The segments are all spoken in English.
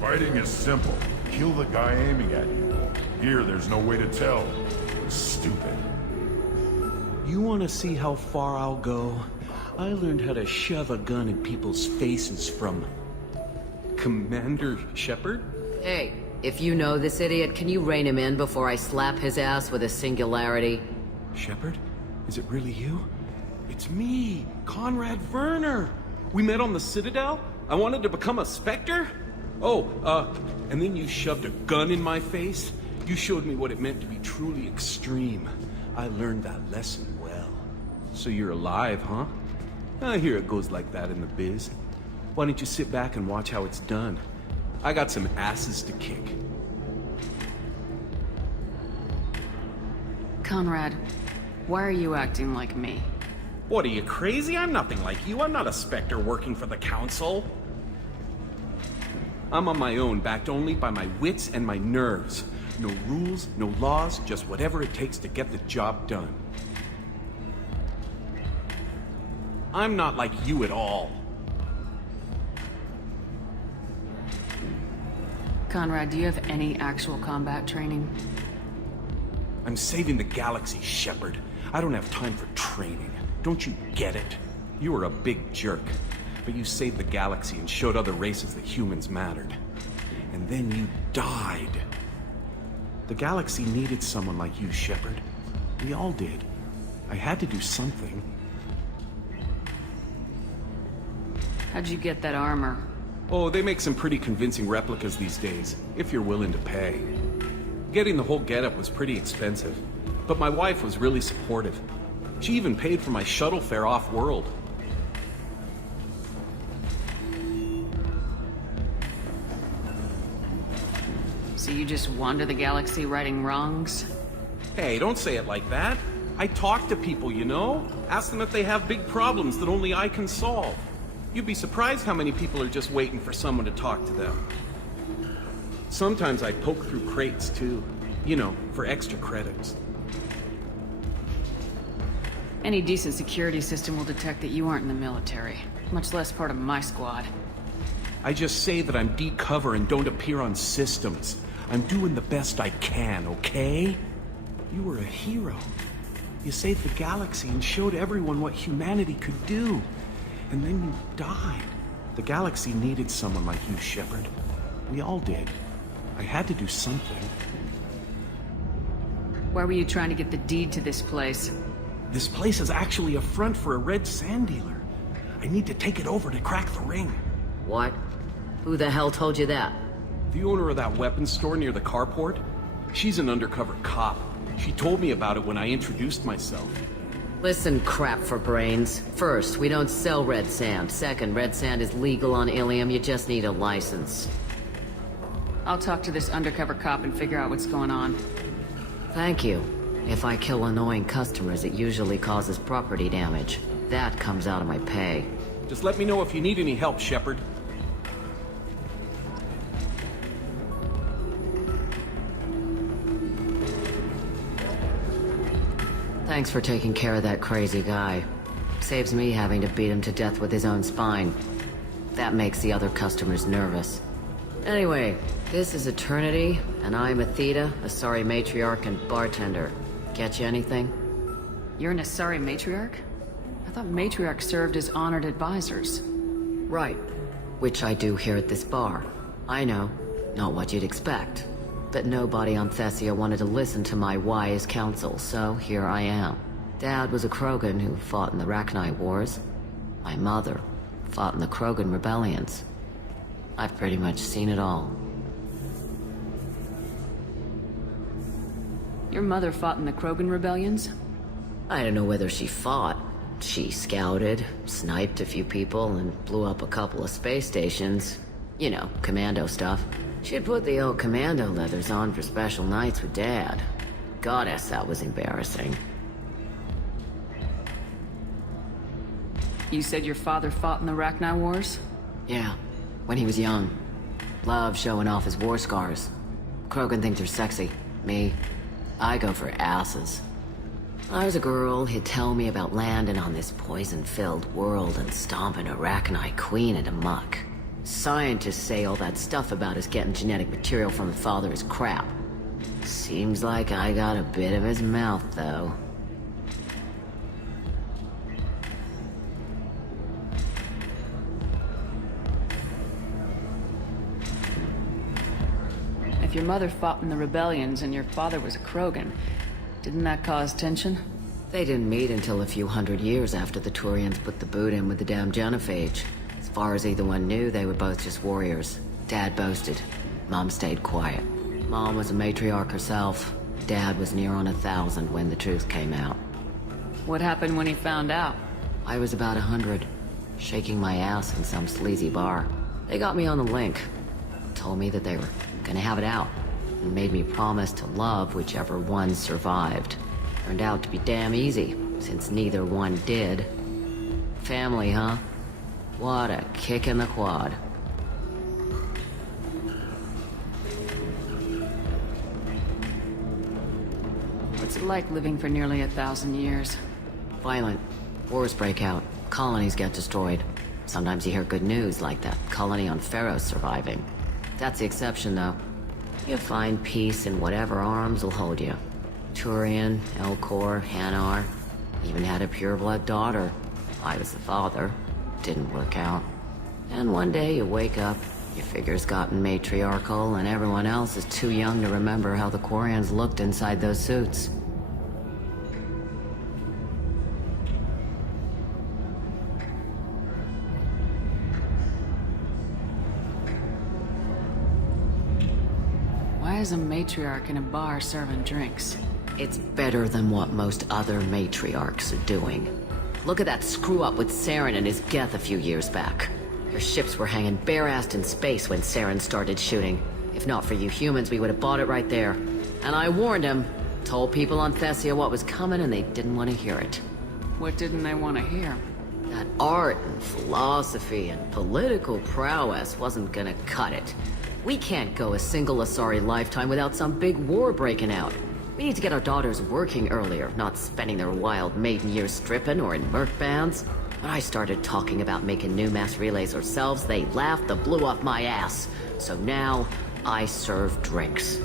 Fighting is simple. Kill the guy aiming at you. Here, there's no way to tell. Stupid. You want to see how far I'll go? I learned how to shove a gun in people's faces from... Commander Shepard? Hey, if you know this idiot, can you rein him in before I slap his ass with a singularity? Shepard? Is it really you? It's me, Conrad Werner! We met on the Citadel? I wanted to become a Spectre? Oh, and then you shoved a gun in my face? You showed me what it meant to be truly extreme. I learned that lesson well. So you're alive, huh? I hear it goes like that in the biz. Why don't you sit back and watch how it's done? I got some asses to kick. Conrad, why are you acting like me? What, are you crazy? I'm nothing like you. I'm not a Spectre working for the Council. I'm on my own, backed only by my wits and my nerves. No rules, no laws, just whatever it takes to get the job done. I'm not like you at all. Conrad, do you have any actual combat training? I'm saving the galaxy, Shepard. I don't have time for training. Don't you get it? You were a big jerk, but you saved the galaxy and showed other races that humans mattered. And then you died. The galaxy needed someone like you, Shepard. We all did. I had to do something. How'd you get that armor? Oh, they make some pretty convincing replicas these days, if you're willing to pay. Getting the whole getup was pretty expensive, but my wife was really supportive. She even paid for my shuttle fare off-world. So you just wander the galaxy righting wrongs? Hey, don't say it like that. I talk to people, you know? Ask them if they have big problems that only I can solve. You'd be surprised how many people are just waiting for someone to talk to them. Sometimes I poke through crates, too. You know, for extra credits. Any decent security system will detect that you aren't in the military, much less part of my squad. I just say that I'm deep cover and don't appear on systems. I'm doing the best I can, okay? You were a hero. You saved the galaxy and showed everyone what humanity could do. And then you died. The galaxy needed someone like you, Shepard. We all did. I had to do something. Why were you trying to get the deed to this place? This place is actually a front for a red sand dealer. I need to take it over to crack the ring. What? Who the hell told you that? The owner of that weapons store near the carport? She's an undercover cop. She told me about it when I introduced myself. Listen, crap for brains. First, we don't sell red sand. Second, red sand is legal on Illium. You just need a license. I'll talk to this undercover cop and figure out what's going on. Thank you. If I kill annoying customers, it usually causes property damage. That comes out of my pay. Just let me know if you need any help, Shepard. Thanks for taking care of that crazy guy. Saves me having to beat him to death with his own spine. That makes the other customers nervous. Anyway, this is Eternity, and I'm Athena, Asari matriarch and bartender. Get you anything? You're an Asari matriarch? I thought matriarchs served as honored advisors. Right. Which I do here at this bar. I know, not what you'd expect. But nobody on Thessia wanted to listen to my wise counsel, so here I am. Dad was a Krogan who fought in the Rachni Wars. My mother fought in the Krogan rebellions. I've pretty much seen it all. Your mother fought in the Krogan rebellions? I don't know whether she fought. She scouted, sniped a few people, and blew up a couple of space stations. You know, commando stuff. She'd put the old commando leathers on for special nights with Dad. Goddess, that was embarrassing. You said your father fought in the Rachni Wars? Yeah, when he was young. Loved showing off his war scars. Krogan think they're sexy. Me, I go for asses. I was a girl, he'd tell me about landing on this poison-filled world and stomping a Rachni queen into muck. Scientists say all that stuff about us getting genetic material from the father is crap. Seems like I got a bit of his mouth, though. If your mother fought in the rebellions and your father was a Krogan, didn't that cause tension? They didn't meet until a few hundred years after the Turians put the boot in with the damn genophage. As far as either one knew, they were both just warriors. Dad boasted. Mom stayed quiet. Mom was a matriarch herself. Dad was near on 1,000 when the truth came out. What happened when he found out? I was about 100, shaking my ass in some sleazy bar. They got me on the link. Told me that they were gonna have it out, and made me promise to love whichever one survived. Turned out to be damn easy, since neither one did. Family, huh? What a kick in the quad. What's it like living for nearly 1,000 years? Violent. Wars break out. Colonies get destroyed. Sometimes you hear good news, like that colony on Pharaoh surviving. That's the exception, though. You find peace in whatever arms will hold you. Turian, Elcor, Hanar. Even had a pureblood daughter. I was the father. Didn't work out. And one day you wake up, your figure's gotten matriarchal, and everyone else is too young to remember how the Quarians looked inside those suits. Why is a matriarch in a bar serving drinks? It's better than what most other matriarchs are doing. Look at that screw-up with Saren and his Geth a few years back. Their ships were hanging bare-assed in space when Saren started shooting. If not for you humans, we would have bought it right there. And I warned him. Told people on Thessia what was coming, and they didn't want to hear it. What didn't they want to hear? That art and philosophy and political prowess wasn't gonna cut it. We can't go a single Asari lifetime without some big war breaking out. We need to get our daughters working earlier, not spending their wild maiden years stripping or in merc bands. When I started talking about making new mass relays ourselves, they laughed the blue off my ass. So now, I serve drinks.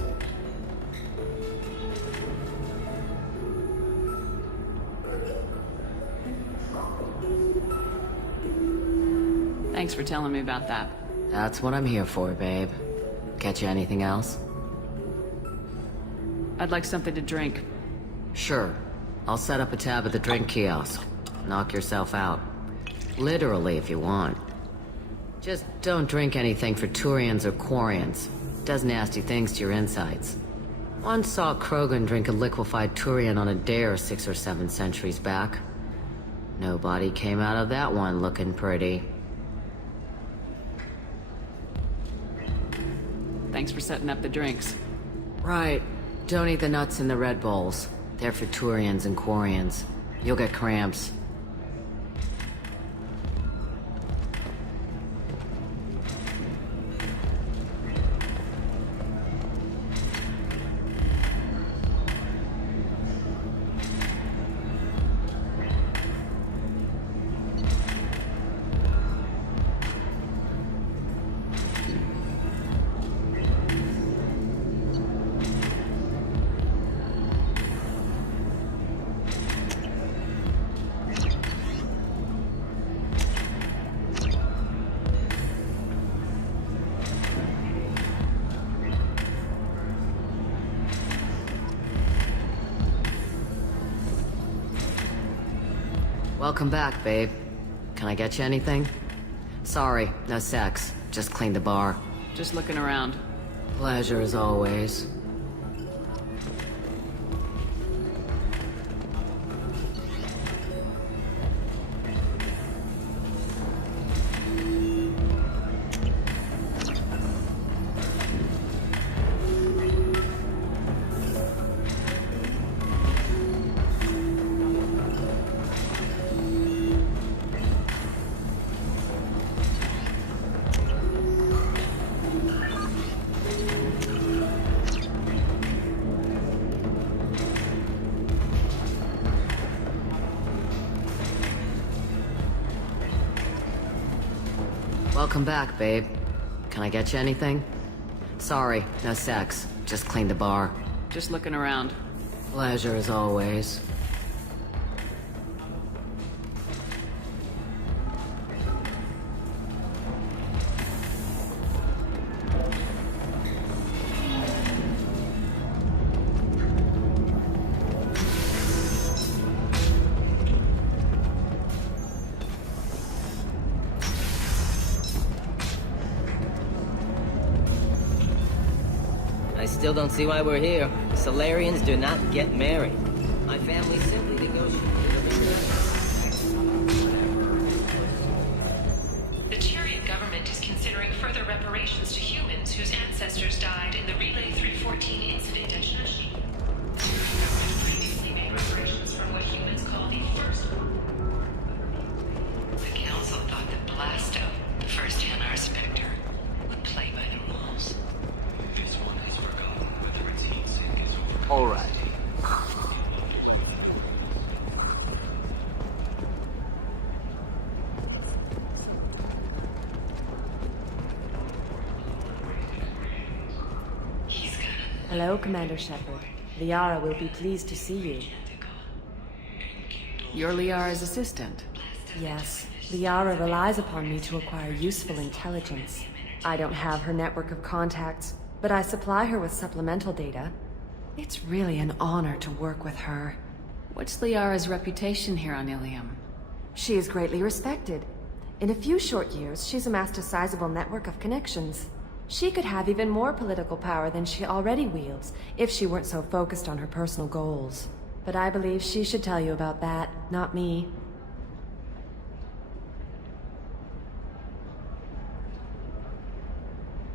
Thanks for telling me about that. That's what I'm here for, babe. Catch you anything else? I'd like something to drink. Sure. I'll set up a tab at the drink kiosk. Knock yourself out. Literally, if you want. Just don't drink anything for Turians or Quarians. Does nasty things to your insides. Once saw Krogan drink a liquefied Turian on a dare 6 or 7 centuries back. Nobody came out of that one looking pretty. Thanks for setting up the drinks. Right. Don't eat the nuts in the Red Bowls. They're for Turians and Quarians. You'll get cramps. Welcome back, babe. Can I get you anything? Sorry, no sex. Just cleaned the bar. Just looking around. Pleasure as always. Welcome back, babe. Can I get you anything? Sorry, no sex. Just cleaned the bar. Just looking around. Pleasure as always. I still don't see why we're here. Solarians do not get married. My family simply negotiated. The Chariot government is considering further reparations to humans whose ancestors died in the Relay 314 incident at Shashi. The government previously made reparations from what humans call the First World. The Council thought that Blasto, the first Hanar Spectre, would play by the rules. This one has forgotten whether its heat sink is over. All right. He's got a Hello, Commander Shepard. Liara will be pleased to see you. You're Liara's assistant. Yes, Liara relies upon me to acquire useful intelligence. I don't have her network of contacts, but I supply her with supplemental data. It's really an honor to work with her. What's Liara's reputation here on Illium? She is greatly respected. In a few short years, she's amassed a sizable network of connections. She could have even more political power than she already wields if she weren't so focused on her personal goals. But I believe she should tell you about that, not me.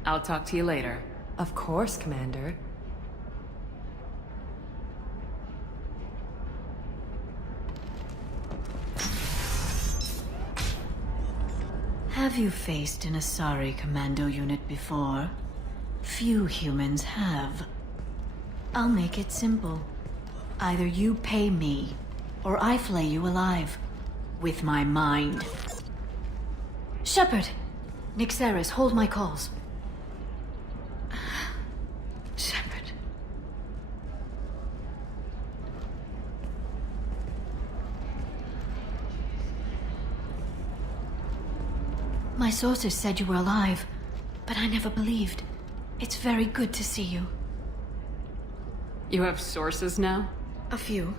I'll talk to you later. Of course, Commander. Have you faced an Asari commando unit before? Few humans have. I'll make it simple. Either you pay me, or I flay you alive. With my mind. Shepard! Nixeris, hold my calls. Shepard. My sources said you were alive, but I never believed. It's very good to see you. You have sources now? A few.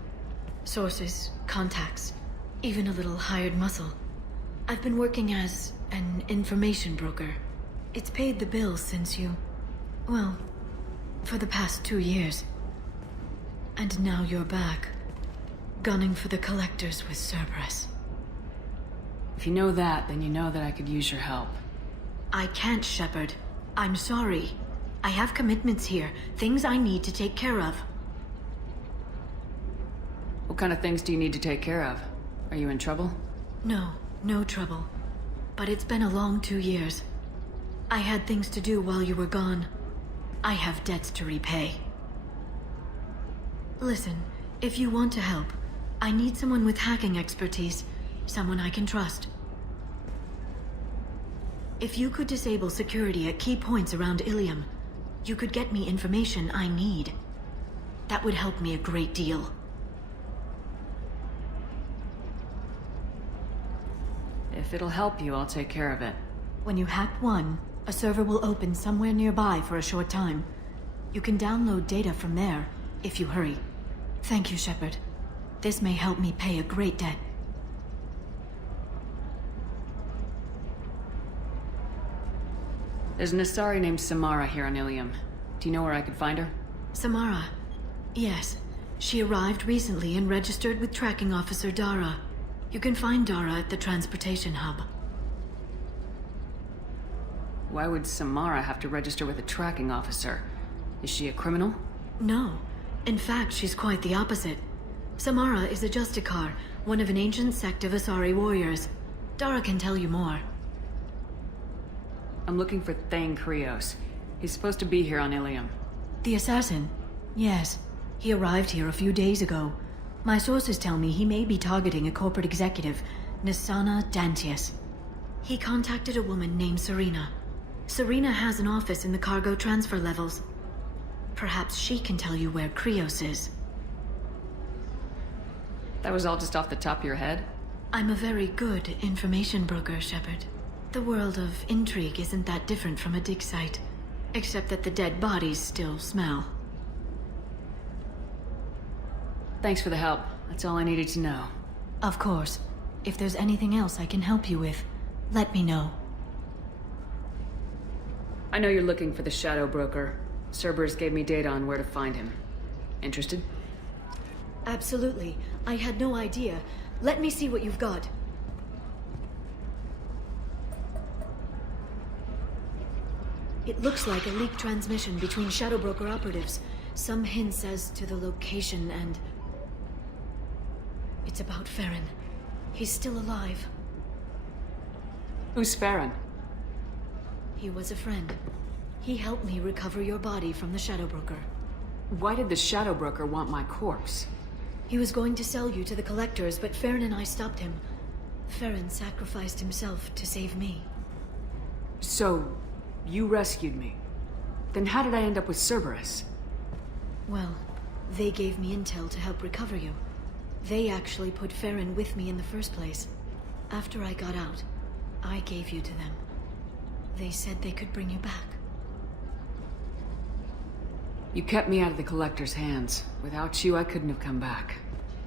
Sources, contacts, even a little hired muscle. I've been working as an information broker. It's paid the bills since you... well, for the past 2 years. And now you're back, gunning for the collectors with Cerberus. If you know that, then you know that I could use your help. I can't, Shepard. I'm sorry. I have commitments here, things I need to take care of. What kind of things do you need to take care of? Are you in trouble? No, no trouble. But it's been a long 2 years. I had things to do while you were gone. I have debts to repay. Listen, if you want to help, I need someone with hacking expertise. Someone I can trust. If you could disable security at key points around Illium, you could get me information I need. That would help me a great deal. If it'll help you, I'll take care of it. When you hack one, a server will open somewhere nearby for a short time. You can download data from there, if you hurry. Thank you, Shepard. This may help me pay a great debt. There's an Asari named Samara here on Illium. Do you know where I could find her? Samara. Yes. She arrived recently and registered with Tracking Officer Dara. You can find Dara at the transportation hub. Why would Samara have to register with a tracking officer? Is she a criminal? No. In fact, she's quite the opposite. Samara is a Justicar, one of an ancient sect of Asari warriors. Dara can tell you more. I'm looking for Thane Krios. He's supposed to be here on Illium. The assassin? Yes. He arrived here a few days ago. My sources tell me he may be targeting a corporate executive, Nisana Dantius. He contacted a woman named Serena. Serena has an office in the cargo transfer levels. Perhaps she can tell you where Krios is. That was all just off the top of your head? I'm a very good information broker, Shepard. The world of intrigue isn't that different from a dig site, except that the dead bodies still smell. Thanks for the help. That's all I needed to know. Of course. If there's anything else I can help you with, let me know. I know you're looking for the Shadow Broker. Cerberus gave me data on where to find him. Interested? Absolutely. I had no idea. Let me see what you've got. It looks like a leaked transmission between Shadow Broker operatives. Some hints as to the location and... It's about Farron. He's still alive. Who's Farron? He was a friend. He helped me recover your body from the Shadow Broker. Why did the Shadow Broker want my corpse? He was going to sell you to the Collectors, but Farron and I stopped him. Farron sacrificed himself to save me. So, you rescued me. Then how did I end up with Cerberus? Well, they gave me intel to help recover you. They actually put Farron with me in the first place. After I got out, I gave you to them. They said they could bring you back. You kept me out of the Collector's hands. Without you, I couldn't have come back.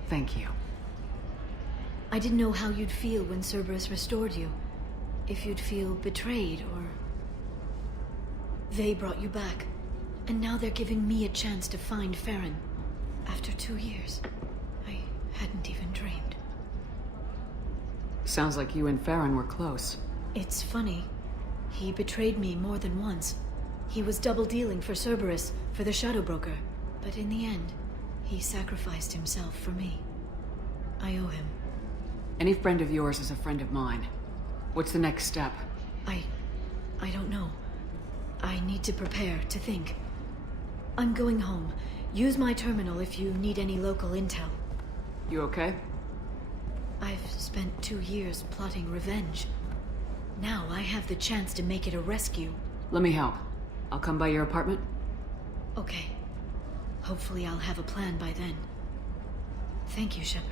Thank you. I didn't know how you'd feel when Cerberus restored you. If you'd feel betrayed, or... They brought you back. And now they're giving me a chance to find Farron. After 2 years. I hadn't even dreamed. Sounds like you and Farron were close. It's funny. He betrayed me more than once. He was double-dealing for Cerberus, for the Shadow Broker. But in the end, he sacrificed himself for me. I owe him. Any friend of yours is a friend of mine. What's the next step? I don't know. I need to prepare, to think. I'm going home. Use my terminal if you need any local intel. You okay? I've spent 2 years plotting revenge. Now I have the chance to make it a rescue. Let me help. I'll come by your apartment. Okay. Hopefully I'll have a plan by then. Thank you, Shepard.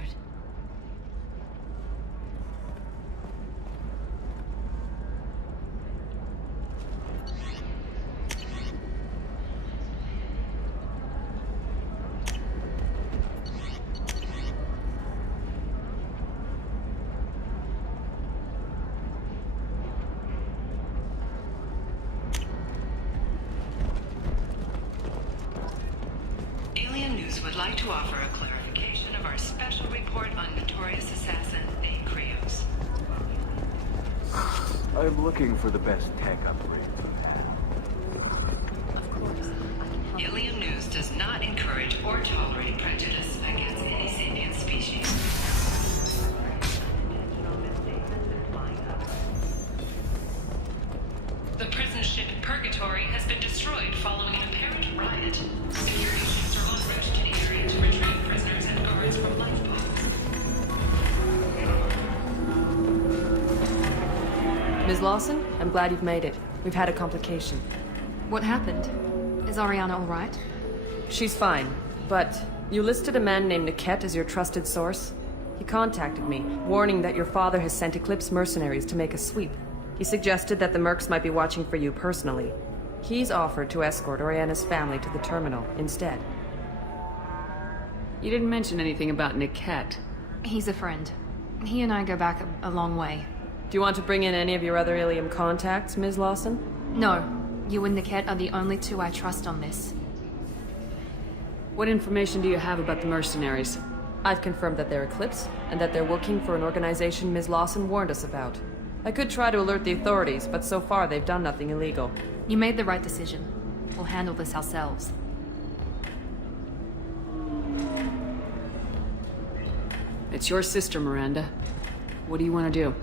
Illium News would like to offer a clarification of our special report on notorious assassin named Krios. I'm looking for the best tech upgrade you have. Illium News does not encourage or tolerate prejudice against any sentient species. The prison ship Purgatory has been destroyed following an apparent riot. Security ships are en route to the area to retrieve prisoners and guards from lifeboats. Ms. Lawson, I'm glad you've made it. We've had a complication. What happened? Is Ariana all right? She's fine, but you listed a man named Niket as your trusted source. He contacted me, warning that your father has sent Eclipse mercenaries to make a sweep. He suggested that the Mercs might be watching for you personally. He's offered to escort Oriana's family to the terminal instead. You didn't mention anything about Niket. He's a friend. He and I go back a long way. Do you want to bring in any of your other Illium contacts, Ms. Lawson? No. You and Niket are the only two I trust on this. What information do you have about the mercenaries? I've confirmed that they're Eclipse, and that they're working for an organization Ms. Lawson warned us about. I could try to alert the authorities, but so far they've done nothing illegal. You made the right decision. We'll handle this ourselves. It's your sister, Miranda. What do you want to do?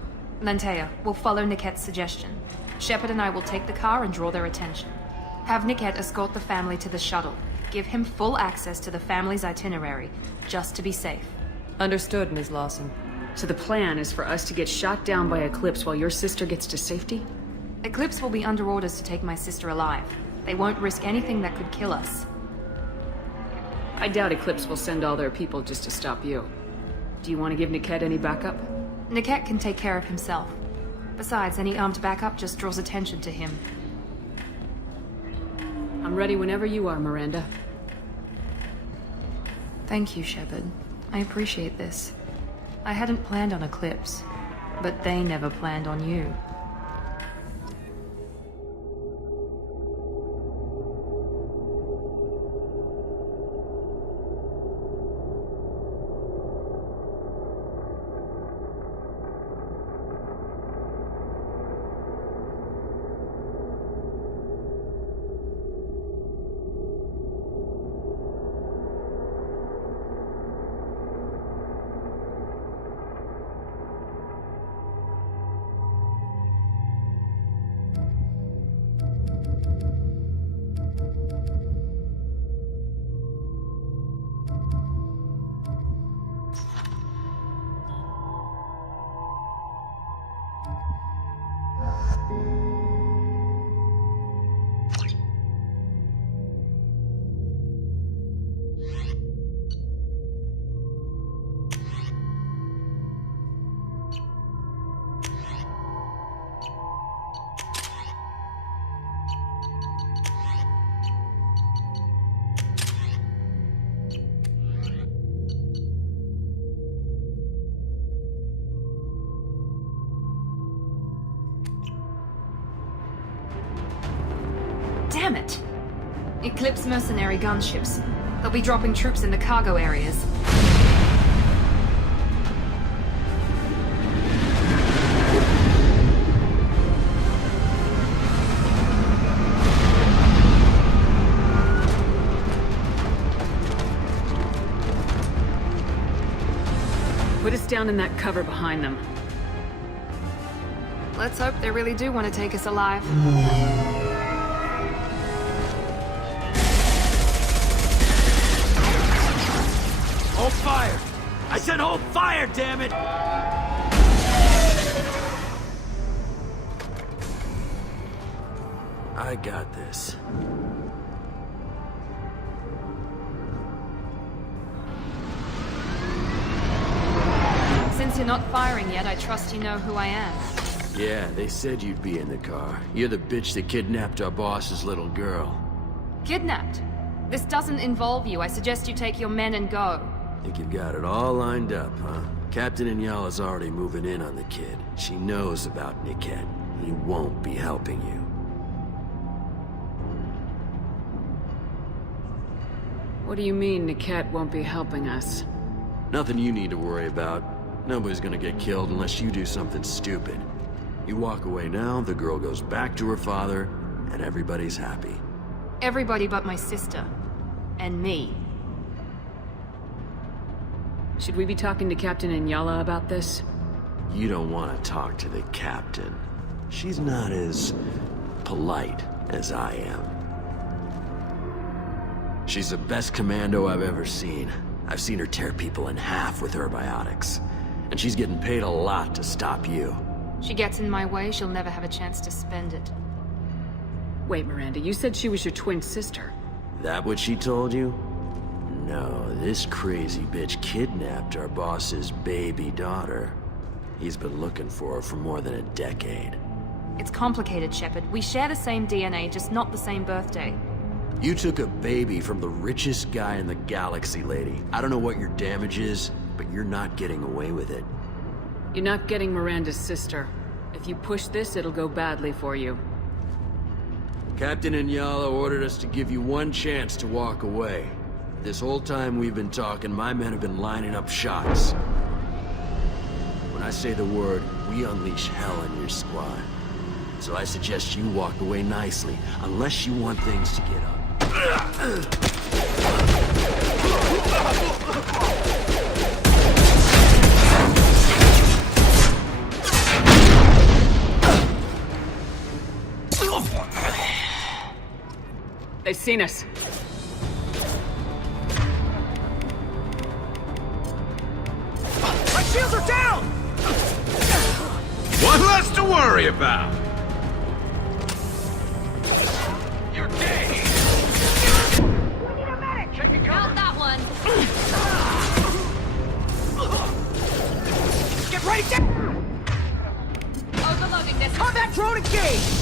Lantea, we'll follow Niket's suggestion. Shepard and I will take the car and draw their attention. Have Niket escort the family to the shuttle. Give him full access to the family's itinerary, just to be safe. Understood, Ms. Lawson. So the plan is for us to get shot down by Eclipse while your sister gets to safety? Eclipse will be under orders to take my sister alive. They won't risk anything that could kill us. I doubt Eclipse will send all their people just to stop you. Do you want to give Niket any backup? Niket can take care of himself. Besides, any armed backup just draws attention to him. I'm ready whenever you are, Miranda. Thank you, Shepard. I appreciate this. I hadn't planned on Eclipse, but they never planned on you. Damn it! Eclipse mercenary gunships. They'll be dropping troops in the cargo areas. Put us down in that cover behind them. Let's hope they really do want to take us alive. Hold fire! I said hold fire, damn it! I got this. Since you're not firing yet, I trust you know who I am. Yeah, they said you'd be in the car. You're the bitch that kidnapped our boss's little girl. Kidnapped? This doesn't involve you. I suggest you take your men and go. Think you've got it all lined up, huh? Captain Inyala's already moving in on the kid. She knows about Niket. He won't be helping you. What do you mean Niket won't be helping us? Nothing you need to worry about. Nobody's gonna get killed unless you do something stupid. You walk away now, the girl goes back to her father, and everybody's happy. Everybody but my sister. And me. Should we be talking to Captain Inyala about this? You don't want to talk to the captain. She's not as polite as I am. She's the best commando I've ever seen. I've seen her tear people in half with her biotics. And she's getting paid a lot to stop you. She gets in my way, she'll never have a chance to spend it. Wait, Miranda, you said she was your twin sister. That what she told you? No, this crazy bitch kidnapped our boss's baby daughter. He's been looking for her for more than a decade. It's complicated, Shepard. We share the same DNA, just not the same birthday. You took a baby from the richest guy in the galaxy, lady. I don't know what your damage is, but you're not getting away with it. You're not getting Miranda's sister. If you push this, it'll go badly for you. Captain Inyala ordered us to give you one chance to walk away. This whole time we've been talking, my men have been lining up shots. When I say the word, we unleash hell in your squad. So I suggest you walk away nicely, unless you want things to get up. They've seen us. My shields are down! less to worry about. You're gay. Count that one. Get right down! Overloading this. Combat drone engaged!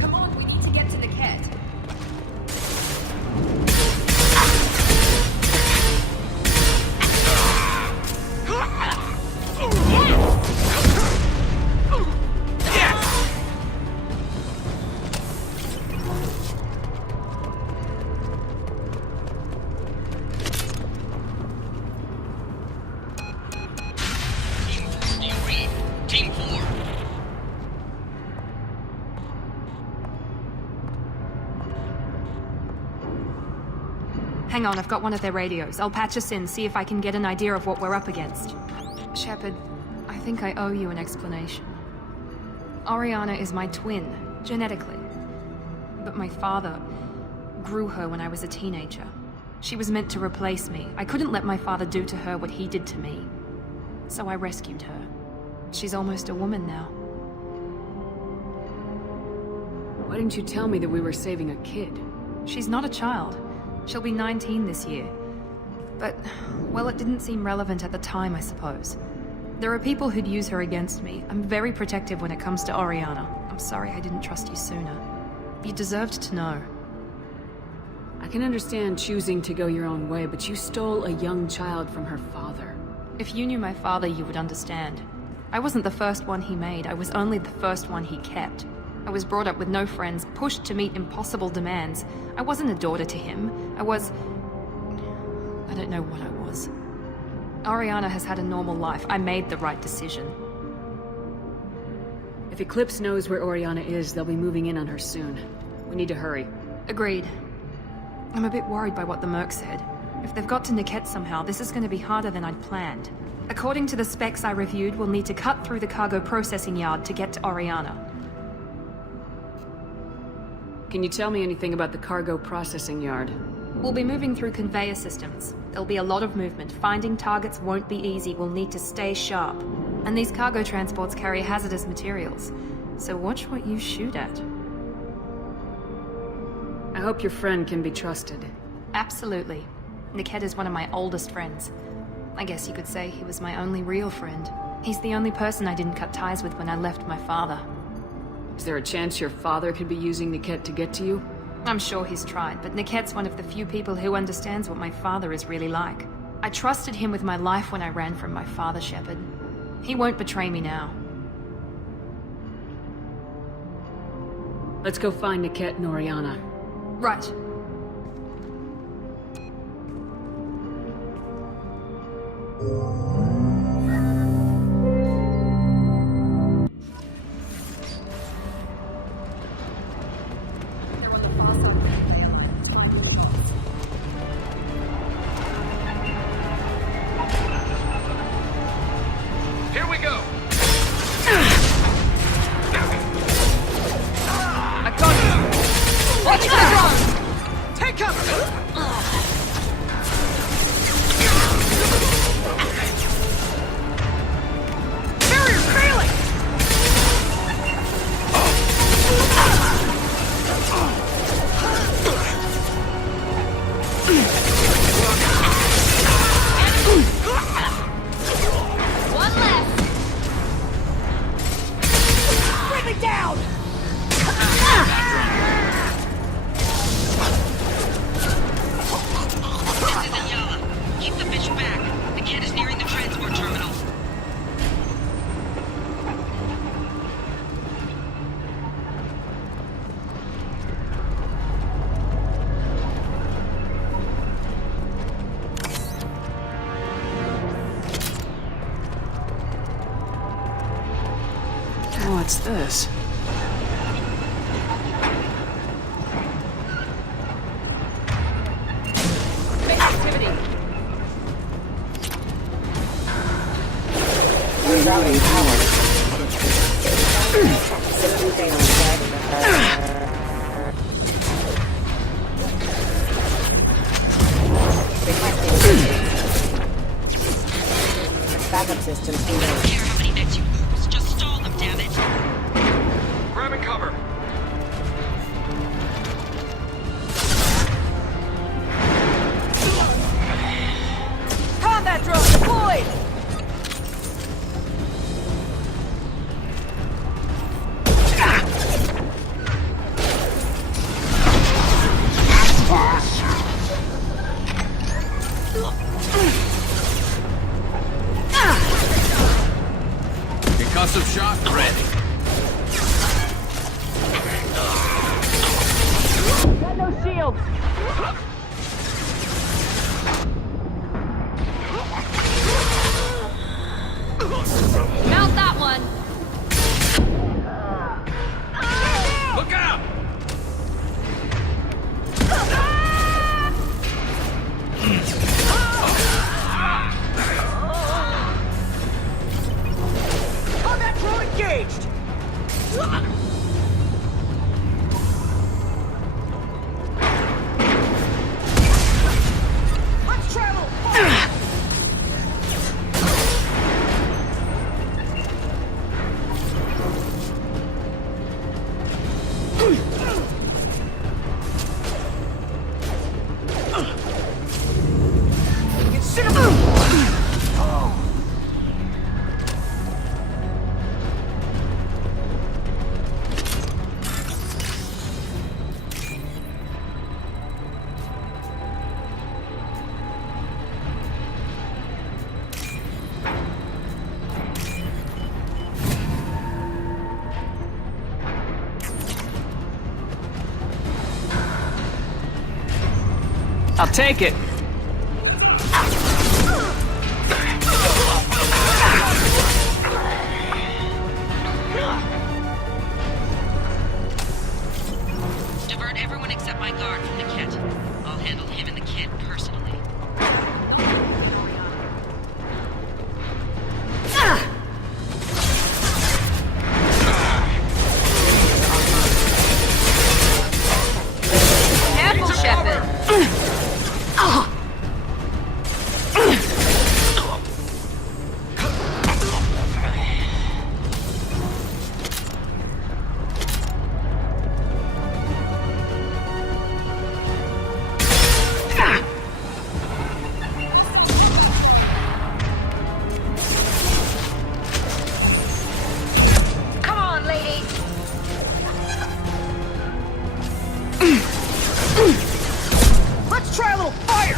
Come on, we need to get to Niket. Team 4. Hang on, I've got one of their radios. I'll patch us in, see if I can get an idea of what we're up against. Shepard, I think I owe you an explanation. Oriana is my twin, genetically. But my father grew her when I was a teenager. She was meant to replace me. I couldn't let my father do to her what he did to me. So I rescued her. She's almost a woman now. Why didn't you tell me that we were saving a kid? She's not a child. She'll be 19 this year. But, well, it didn't seem relevant at the time, I suppose. There are people who'd use her against me. I'm very protective when it comes to Oriana. I'm sorry I didn't trust you sooner. You deserved to know. I can understand choosing to go your own way, but you stole a young child from her father. If you knew my father, you would understand. I wasn't the first one he made. I was only the first one he kept. I was brought up with no friends, pushed to meet impossible demands. I wasn't a daughter to him. I don't know what I was. Oriana has had a normal life. I made the right decision. If Eclipse knows where Oriana is, they'll be moving in on her soon. We need to hurry. Agreed. I'm a bit worried by what the Merc said. If they've got to Niket somehow, this is going to be harder than I'd planned. According to the specs I reviewed, we'll need to cut through the cargo processing yard to get to Oriana. Can you tell me anything about the cargo processing yard? We'll be moving through conveyor systems. There'll be a lot of movement. Finding targets won't be easy. We'll need to stay sharp. And these cargo transports carry hazardous materials. So watch what you shoot at. I hope your friend can be trusted. Absolutely. Niket is one of my oldest friends. I guess you could say he was my only real friend. He's the only person I didn't cut ties with when I left my father. Is there a chance your father could be using Niket to get to you? I'm sure he's tried, but Niket's one of the few people who understands what my father is really like. I trusted him with my life when I ran from my father, Shepard. He won't betray me now. Let's go find Niket and Oriana. Right. Here we go. I got you! Watch the drone! Take cover! Barrier's failing! One left! Bring me down! This isn't Yala. Keep the bitch back. The kid is nearing the transport terminal. What's this? Routing power. System failing. Backup system I don't care how many mechs you lose. Just stall them, damn it. Grabbing cover. Combat drone deployed! Concussive shot ready. Got no shield! Mount that one! Look out! Combat drone engaged! Let's travel! I'll take it. Divert everyone except my guard from the kit. I'll handle him and the kid personally. Careful, Shepard! Come on, lady! Let's try a little fire!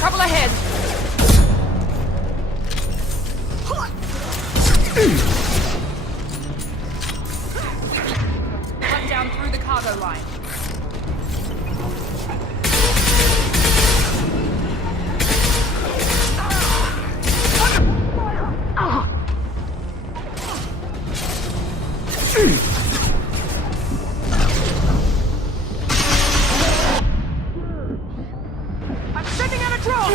Trouble ahead! Cut down through the cargo line. I'm sending out a drone!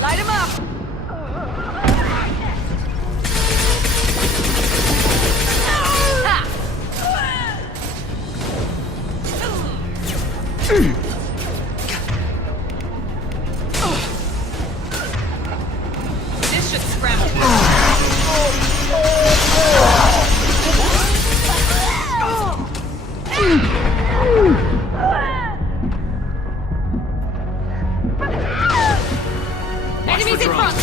Light him up! This should scramble. Enemies in front!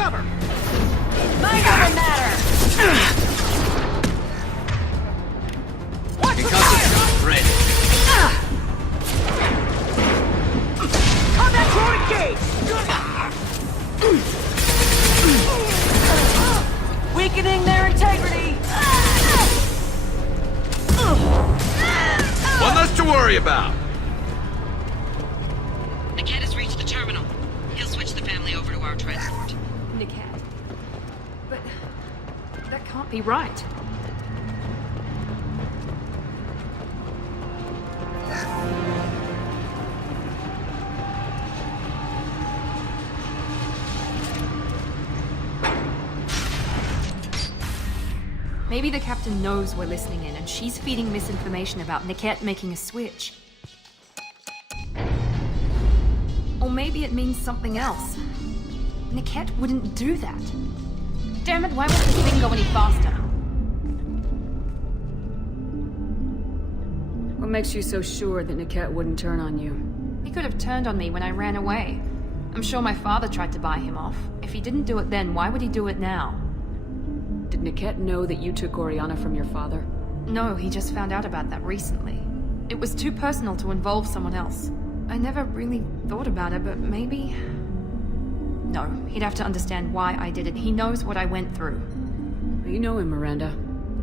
cover! Mine doesn't matter! Watch the fire! Ready. Combat drone engaged! Weakening their integrity! One less to worry about. Niket has reached the terminal. He'll switch the family over to our transport. Niket. But that can't be right. Maybe the captain knows we're listening in, and she's feeding misinformation about Niket making a switch. Or maybe it means something else. Niket wouldn't do that. Damn it, why won't this thing go any faster? What makes you so sure that Niket wouldn't turn on you? He could have turned on me when I ran away. I'm sure my father tried to buy him off. If he didn't do it then, why would he do it now? Did Niket know that you took Oriana from your father? No, he just found out about that recently. It was too personal to involve someone else. I never really thought about it, but maybe... No, he'd have to understand why I did it. He knows what I went through. You know him, Miranda.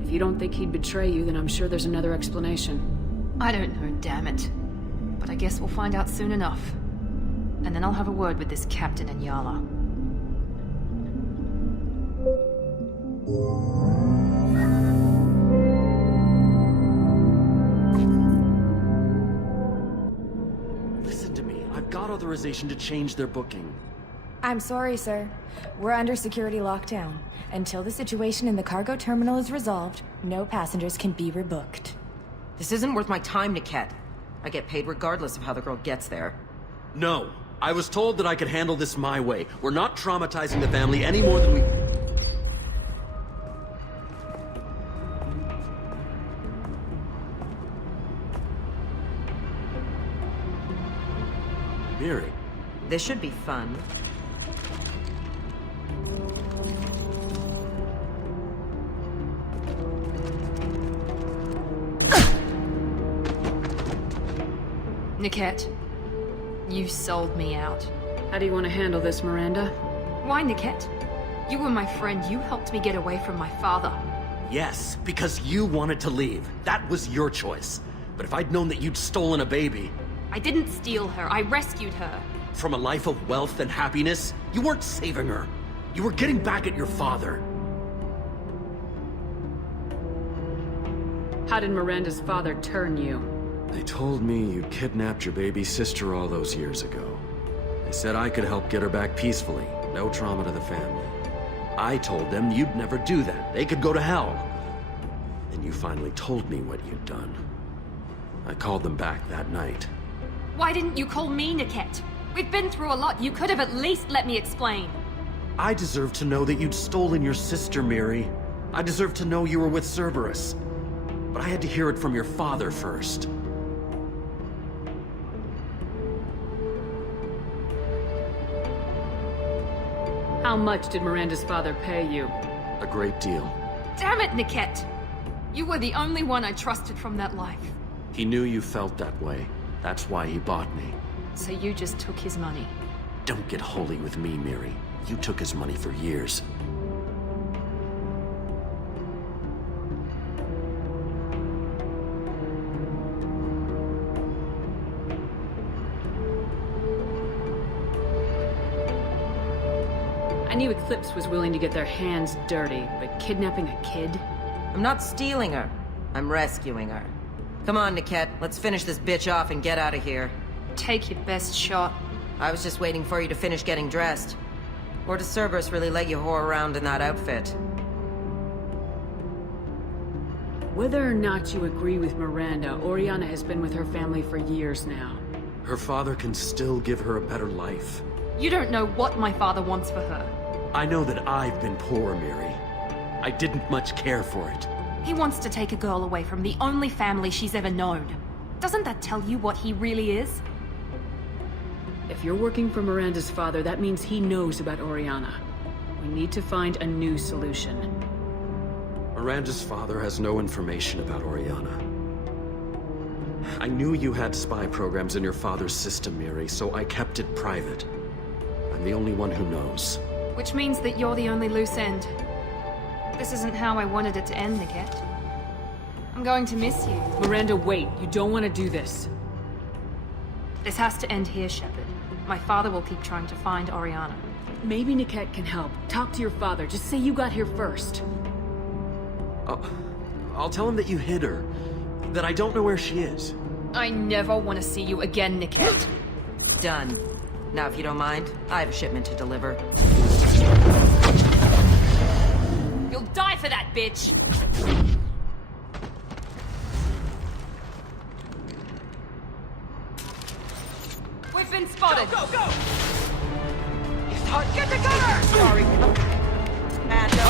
If you don't think he'd betray you, then I'm sure there's another explanation. I don't know, damn it. But I guess we'll find out soon enough. And then I'll have a word with this captain in Yala. Listen to me. I've got authorization to change their booking. I'm sorry, sir. We're under security lockdown. Until the situation in the cargo terminal is resolved, no passengers can be rebooked. This isn't worth my time, Niket. I get paid regardless of how the girl gets there. No. I was told that I could handle this my way. We're not traumatizing the family any more than we... Miri. This should be fun. Niket, you sold me out. How do you want to handle this, Miranda? Why, Niket? You were my friend. You helped me get away from my father. Yes, because you wanted to leave. That was your choice. But if I'd known that you'd stolen a baby... I didn't steal her. I rescued her. From a life of wealth and happiness, you weren't saving her. You were getting back at your father. How did Miranda's father turn you? They told me you kidnapped your baby sister all those years ago. They said I could help get her back peacefully. No trauma to the family. I told them you'd never do that. They could go to hell. And you finally told me what you'd done. I called them back that night. Why didn't you call me, Niket? We've been through a lot. You could have at least let me explain. I deserve to know that you'd stolen your sister, Miri. I deserve to know you were with Cerberus. But I had to hear it from your father first. How much did Miranda's father pay you? A great deal. Damn it, Niket! You were the only one I trusted from that life. He knew you felt that way. That's why he bought me. So you just took his money? Don't get holy with me, Miri. You took his money for years. I knew Eclipse was willing to get their hands dirty, but kidnapping a kid? I'm not stealing her. I'm rescuing her. Come on, Niket. Let's finish this bitch off and get out of here. Take your best shot. I was just waiting for you to finish getting dressed. Or does Cerberus really let you whore around in that outfit? Whether or not you agree with Miranda, Oriana has been with her family for years now. Her father can still give her a better life. You don't know what my father wants for her. I know that I've been poor, Miri. I didn't much care for it. He wants to take a girl away from the only family she's ever known. Doesn't that tell you what he really is? If you're working for Miranda's father, that means he knows about Oriana. We need to find a new solution. Miranda's father has no information about Oriana. I knew you had spy programs in your father's system, Miri, so I kept it private. I'm the only one who knows. Which means that you're the only loose end. This isn't how I wanted it to end, Niket. I'm going to miss you. Miranda, wait. You don't want to do this. This has to end here, Shepard. My father will keep trying to find Oriana. Maybe Niket can help. Talk to your father. Just say you got here first. I'll tell him that you hid her. That I don't know where she is. I never want to see you again, Niket. Done. Now, if you don't mind, I have a shipment to deliver. You'll die for that, bitch! We've been spotted! Go, go, go! Get the gunner! Sorry. Mando.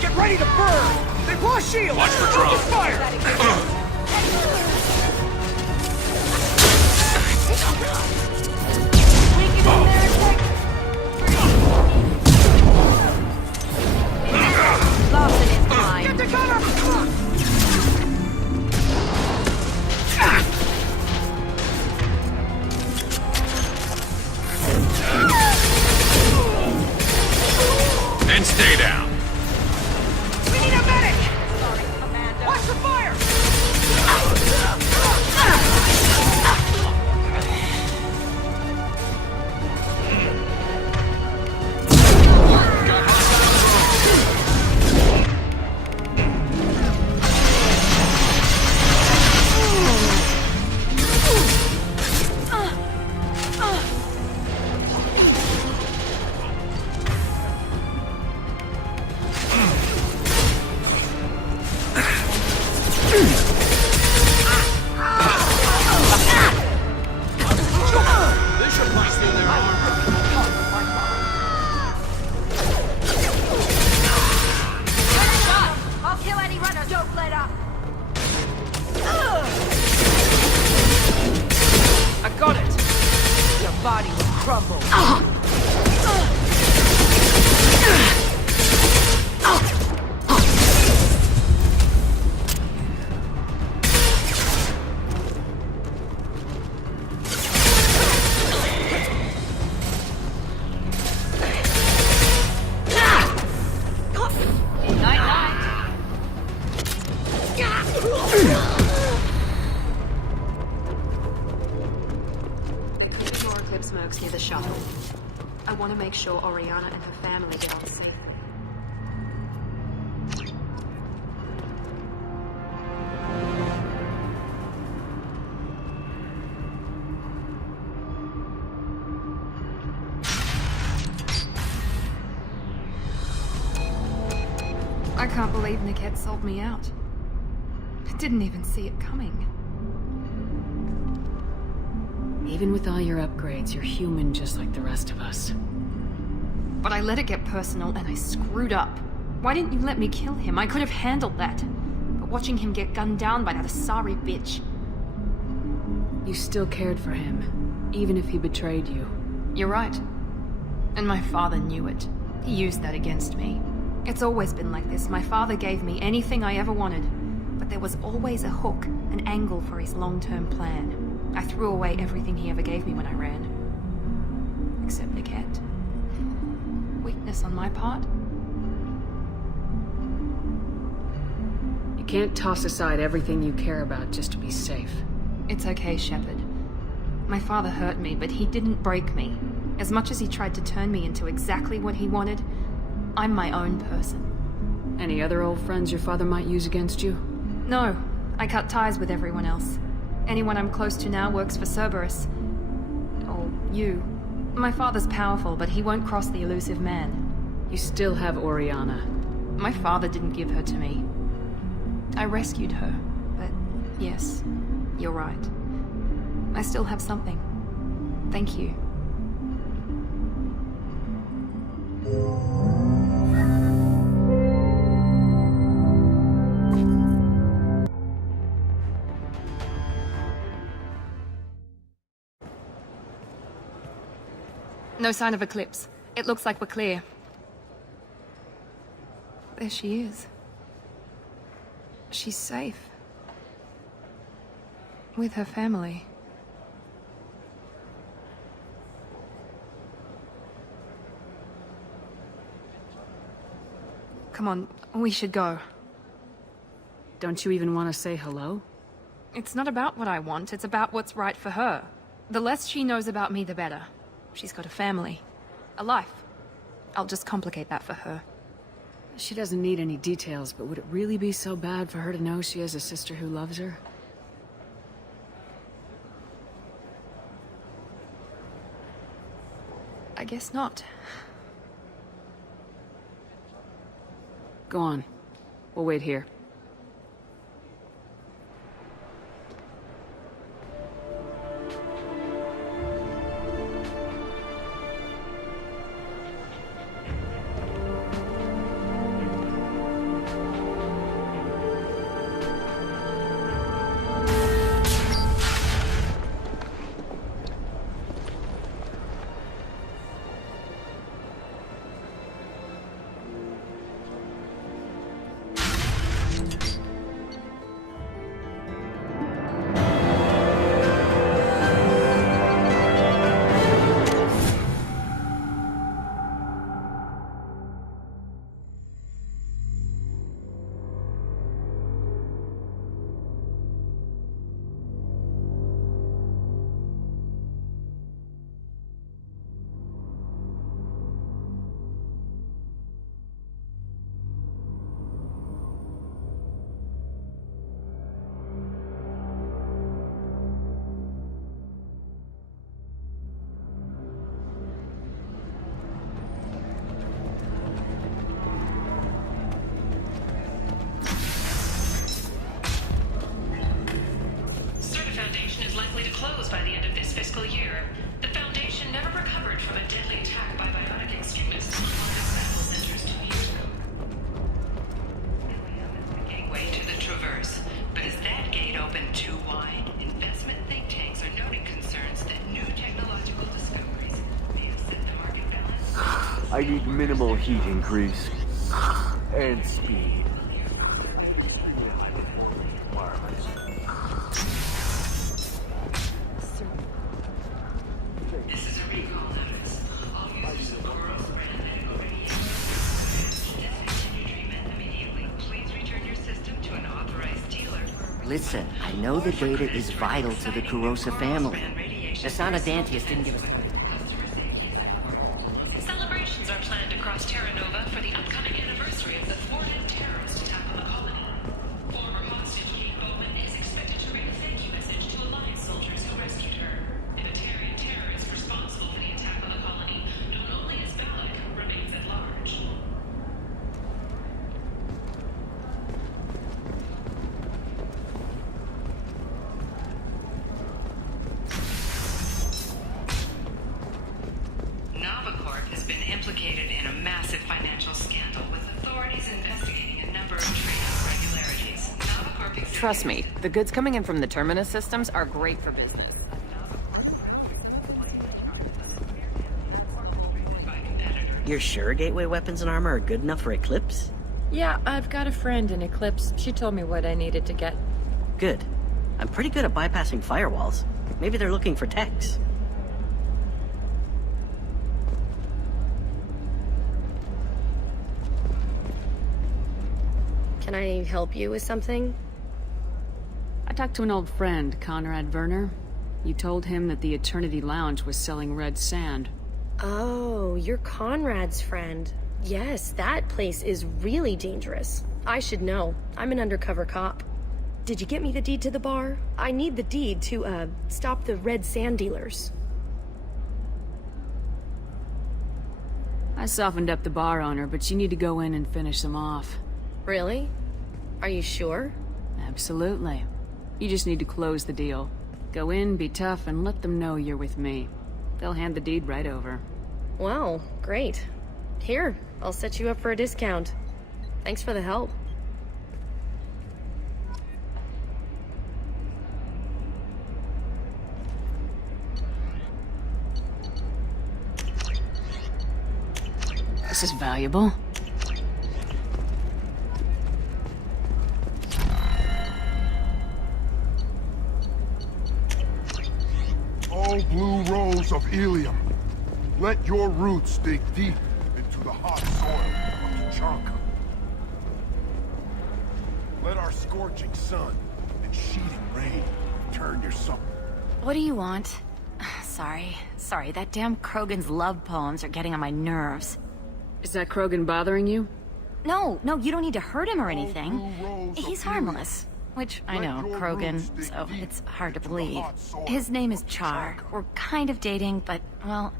Get ready to burn! They've lost shield! Watch for drone. Fire! Lawson is mine. Get the gunner! And stay down. We need a medic! Sorry, Commander. Watch the fire! Smokes near the shuttle. I want to make sure Oriana and her family get on safe. I can't believe Niket sold me out. I didn't even see it coming. Even with all your upgrades, you're human just like the rest of us. But I let it get personal and I screwed up. Why didn't you let me kill him? I could have handled that. But watching him get gunned down by that Asari bitch... You still cared for him, even if he betrayed you. You're right. And my father knew it. He used that against me. It's always been like this. My father gave me anything I ever wanted. But there was always a hook, an angle for his long-term plan. I threw away everything he ever gave me when I ran. Except Niket. Weakness on my part? You can't toss aside everything you care about just to be safe. It's okay, Shepard. My father hurt me, but he didn't break me. As much as he tried to turn me into exactly what he wanted, I'm my own person. Any other old friends your father might use against you? No. I cut ties with everyone else. Anyone I'm close to now works for Cerberus. Or you. My father's powerful, but he won't cross the elusive man. You still have Oriana. My father didn't give her to me. I rescued her. But yes, you're right. I still have something. Thank you. No sign of Eclipse. It looks like we're clear. There she is. She's safe. With her family. Come on, we should go. Don't you even want to say hello? It's not about what I want, it's about what's right for her. The less she knows about me, the better. She's got a family. A life. I'll just complicate that for her. She doesn't need any details, but would it really be so bad for her to know she has a sister who loves her? I guess not. Go on. We'll wait here. Closed by the end of this fiscal year. The Foundation never recovered from a deadly attack by bionic extremists on one of its medical centers 2 years ago. Illium is the gateway to the Traverse, but is that gate open too wide? Investment think tanks are noting concerns that new technological discoveries may have set the market balance. I need minimal heat increase. And speed. Listen, I know the data is vital to the Kurosa family. Asana Dantius didn't give us... Celebrations are planned across Terra Nova for the upcoming anniversary of the thwarted terrorist attack on the colony. Former hostage Kate Owen is expected to read a thank you message to Alliance soldiers who rescued her. Libertarian terrorists responsible for the attack on the colony, known only as Balak, remains at large. Implicated in a massive financial scandal, with authorities investigating a number of trade irregularities. Trust me, the goods coming in from the Terminus systems are great for business. You're sure gateway weapons and armor are good enough for Eclipse? Yeah, I've got a friend in Eclipse. She told me what I needed to get. Good. I'm pretty good at bypassing firewalls. Maybe they're looking for techs. Can I help you with something? I talked to an old friend, Conrad Werner. You told him that the Eternity Lounge was selling red sand. Oh, you're Conrad's friend. Yes, that place is really dangerous. I should know. I'm an undercover cop. Did you get me the deed to the bar? I need the deed to, stop the red sand dealers. I softened up the bar owner, but you need to go in and finish them off. Really? Are you sure? Absolutely. You just need to close the deal. Go in, be tough, and let them know you're with me. They'll hand the deed right over. Wow, great. Here, I'll set you up for a discount. Thanks for the help. This is valuable. Oh, blue rose of Illium, let your roots dig deep into the hot soil of Tuchanka. Let our scorching sun and sheeting rain turn your summer. What do you want? Sorry, that damn Krogan's love poems are getting on my nerves. Is that Krogan bothering you? No, you don't need to hurt him or anything. He's harmless. Which, I know, Krogan, so it's hard to believe. His name is Char. We're kind of dating, but, well,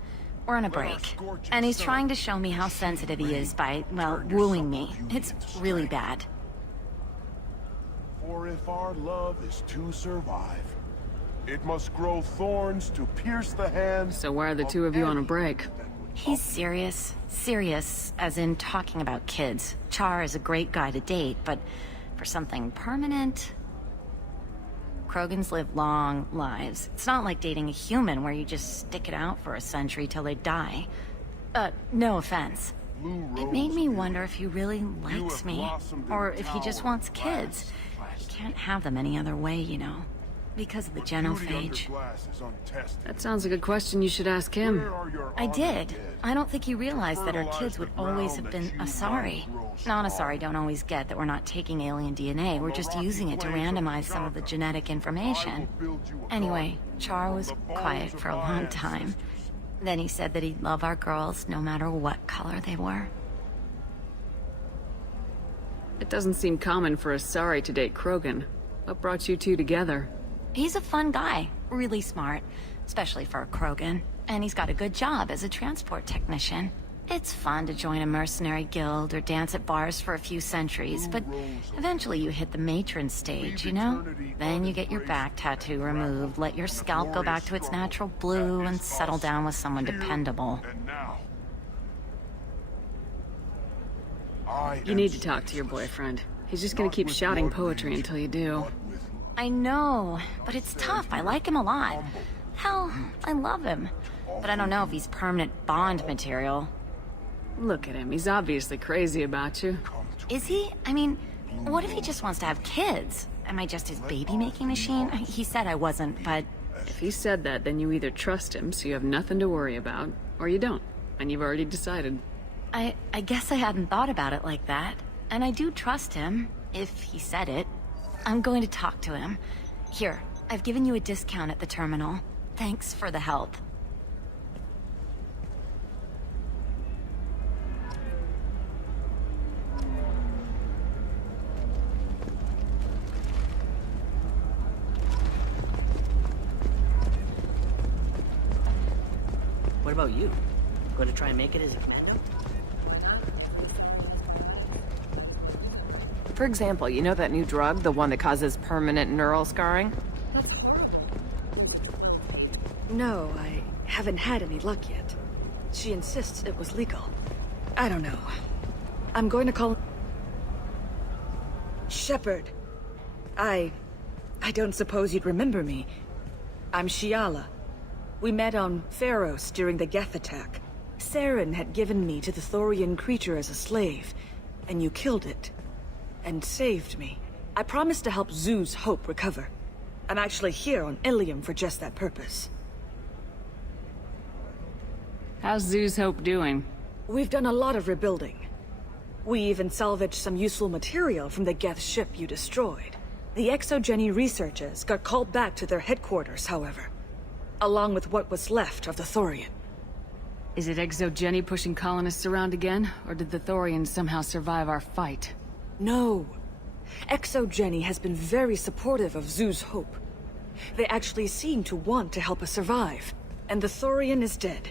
we're on a break. And he's trying to show me how sensitive he is by, well, wooing me. It's really bad. For if our love is to survive, it must grow thorns to pierce the hands. So why are the two of you on a break? He's serious. Serious, as in talking about kids. Char is a great guy to date, but for something permanent... Krogans live long lives. It's not like dating a human where you just stick it out for a century till they die. No offense. It made me wonder if he really likes me, or if he just wants kids. He can't have them any other way, you know. Because of the genophage. That sounds like a question you should ask him. I did. I don't think he realized that our kids would always have been Asari. Non-Asari don't always get that we're not taking alien DNA, we're just using it to randomize some of the genetic information. Anyway, Char was quiet for a long time. Then he said that he'd love our girls no matter what color they were. It doesn't seem common for Asari to date Krogan. What brought you two together? He's a fun guy, really smart, especially for a Krogan. And he's got a good job as a transport technician. It's fun to join a mercenary guild or dance at bars for a few centuries, but eventually you hit the matron stage, you know? Then you get your back tattoo removed, let your scalp go back to its natural blue, and settle down with someone dependable. You need to talk to your boyfriend. He's just gonna keep shouting poetry until you do. I know, but it's tough. I like him a lot. Hell, I love him. But I don't know if he's permanent Bond material. Look at him. He's obviously crazy about you. Is he? I mean, what if he just wants to have kids? Am I just his baby-making machine? He said I wasn't, but... If he said that, then you either trust him so you have nothing to worry about, or you don't, and you've already decided. I guess I hadn't thought about it like that. And I do trust him, if he said it. I'm going to talk to him. Here, I've given you a discount at the terminal. Thanks for the help. What about you? Going to try and make it as a commando? For example, you know that new drug, the one that causes permanent neural scarring? No, I haven't had any luck yet. She insists it was legal. I don't know. I'm going to call... Shepard. I don't suppose you'd remember me. I'm Shiala. We met on Pharos during the Geth attack. Saren had given me to the Thorian creature as a slave, and you killed it. And saved me. I promised to help Zoo's Hope recover. I'm actually here on Illium for just that purpose. How's Zoo's Hope doing? We've done a lot of rebuilding. We even salvaged some useful material from the Geth ship you destroyed. The Exogeny researchers got called back to their headquarters, however. Along with what was left of the Thorian. Is it Exogeny pushing colonists around again, or did the Thorians somehow survive our fight? No. Exogeny has been very supportive of Zoo's Hope. They actually seem to want to help us survive. And the Thorian is dead.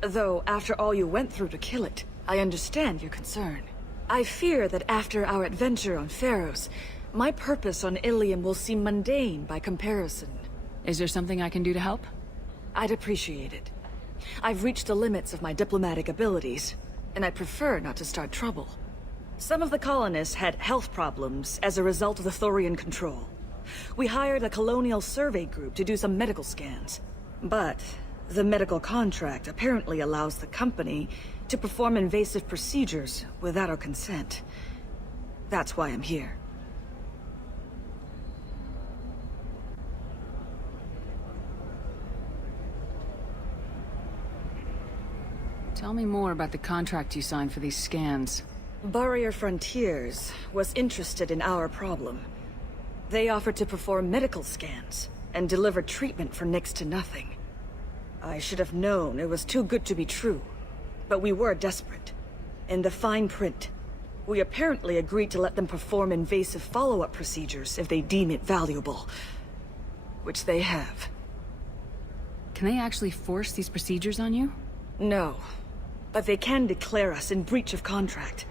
Though, after all you went through to kill it, I understand your concern. I fear that after our adventure on Pharos, my purpose on Illium will seem mundane by comparison. Is there something I can do to help? I'd appreciate it. I've reached the limits of my diplomatic abilities, and I'd prefer not to start trouble. Some of the colonists had health problems as a result of the Thorian control. We hired a colonial survey group to do some medical scans. But The medical contract apparently allows the company to perform invasive procedures without our consent. That's why I'm here. Tell me more about the contract you signed for these scans. Barrier Frontiers was interested in our problem. They offered to perform medical scans and deliver treatment for next to nothing. I should have known it was too good to be true, but we were desperate. In the fine print, we apparently agreed to let them perform invasive follow-up procedures if they deem it valuable. Which they have. Can they actually force these procedures on you? No. But they can declare us in breach of contract,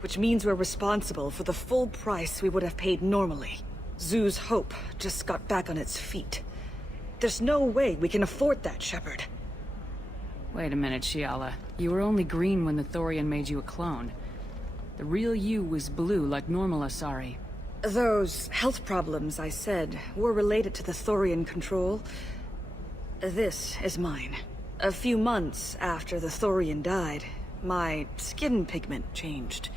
which means we're responsible for the full price we would have paid normally. Zoo's hope just got back on its feet. There's no way we can afford that, Shepard. Wait a minute, Shiala. You were only green when the Thorian made you a clone. The real you was blue like normal Asari. Those health problems I said were related to the Thorian control. This is mine. A few months after the Thorian died, my skin pigment changed.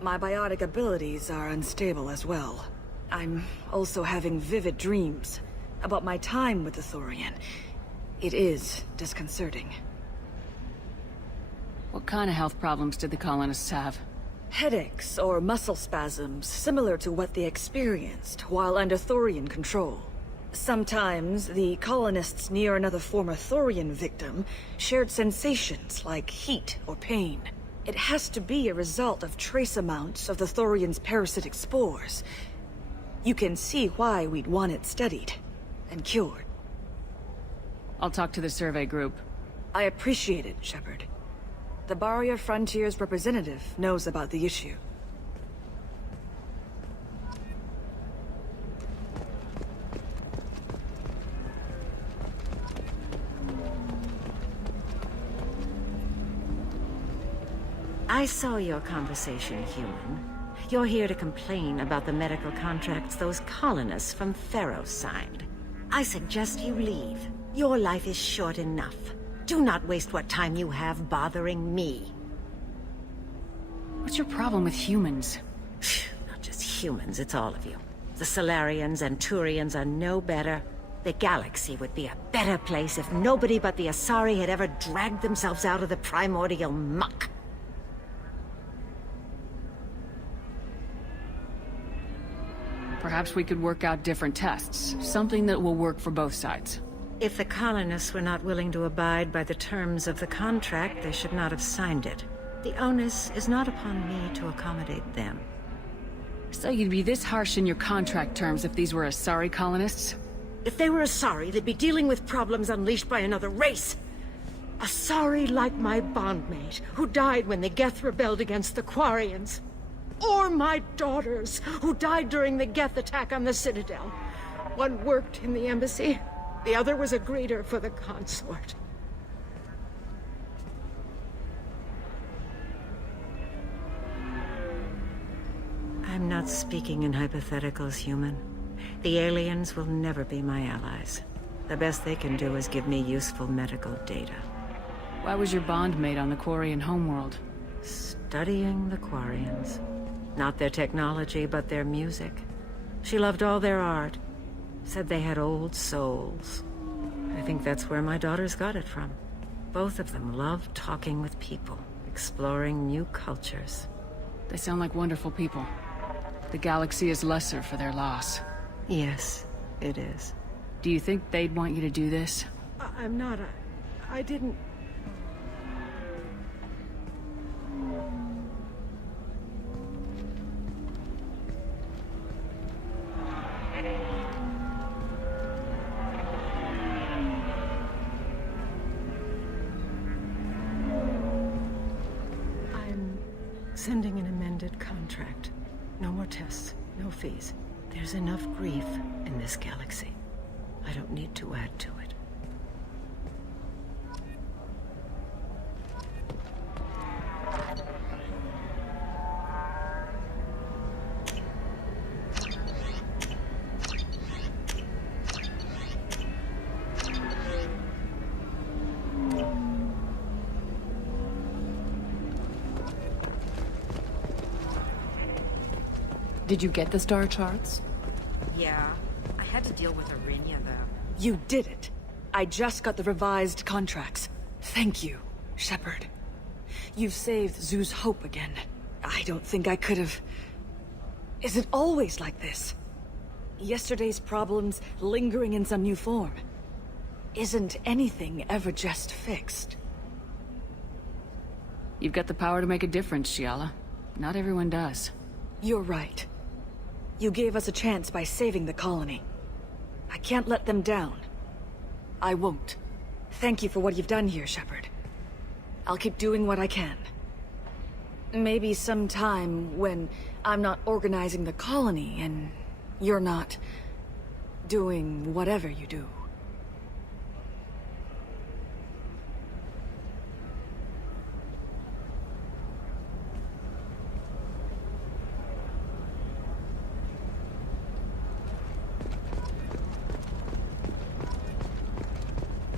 My biotic abilities are unstable as well. I'm also having vivid dreams about my time with the Thorian. It is disconcerting. What kind of health problems did the colonists have? Headaches or muscle spasms similar to what they experienced while under Thorian control. Sometimes, the colonists near another former Thorian victim shared sensations like heat or pain. It has to be a result of trace amounts of the Thorian's parasitic spores. You can see why we'd want it studied and cured. I'll talk to the survey group. I appreciate it, Shepard. The Barrier Frontiers representative knows about the issue. I saw your conversation, human. You're here to complain about the medical contracts those colonists from Theros signed. I suggest you leave. Your life is short enough. Do not waste what time you have bothering me. What's your problem with humans? Not just humans, it's all of you. The Solarians and Turians are no better. The galaxy would be a better place if nobody but the Asari had ever dragged themselves out of the primordial muck. Perhaps we could work out different tests. Something that will work for both sides. If the colonists were not willing to abide by the terms of the contract, they should not have signed it. The onus is not upon me to accommodate them. So you'd be this harsh in your contract terms if these were Asari colonists? If they were Asari, they'd be dealing with problems unleashed by another race. Asari like my bondmate, who died when the Geth rebelled against the Quarians. Or my daughters, who died during the Geth attack on the Citadel. One worked in the embassy, the other was a greeter for the consort. I'm not speaking in hypotheticals, human. The aliens will never be my allies. The best they can do is give me useful medical data. Why was your bondmate on the Quarian homeworld? Studying the Quarians. Not their technology, but their music. She loved all their art. Said they had old souls. I think that's where my daughters got it from. Both of them loved talking with people, exploring new cultures. They sound like wonderful people. The galaxy is lesser for their loss. Yes, it is. Do you think they'd want you to do this? I'm not. I didn't... Sending an amended contract. No more tests, no fees. There's enough grief in this galaxy. I don't need to add to it. Did you get the star charts? Yeah. I had to deal with Arinia, though. You did it. I just got the revised contracts. Thank you, Shepard. You've saved Zoo's hope again. I don't think I could have... Is it always like this? Yesterday's problems lingering in some new form. Isn't anything ever just fixed? You've got the power to make a difference, Shiala. Not everyone does. You're right. You gave us a chance by saving the colony. I can't let them down. I won't. Thank you for what you've done here, Shepard. I'll keep doing what I can. Maybe sometime when I'm not organizing the colony and you're not doing whatever you do.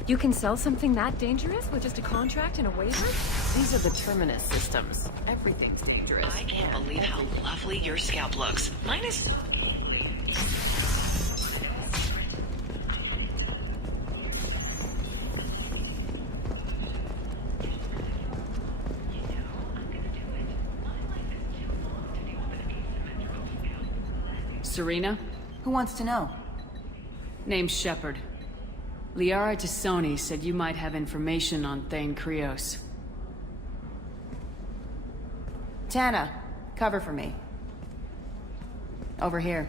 You can sell something that dangerous with just a contract and a waiver? These are the Terminus systems. Everything's dangerous. I can't believe how lovely your scalp looks. Mine is... Serena? Who wants to know? Name's Shepard. Liara Tassoni said you might have information on Thane Krios. Tana, cover for me. Over here.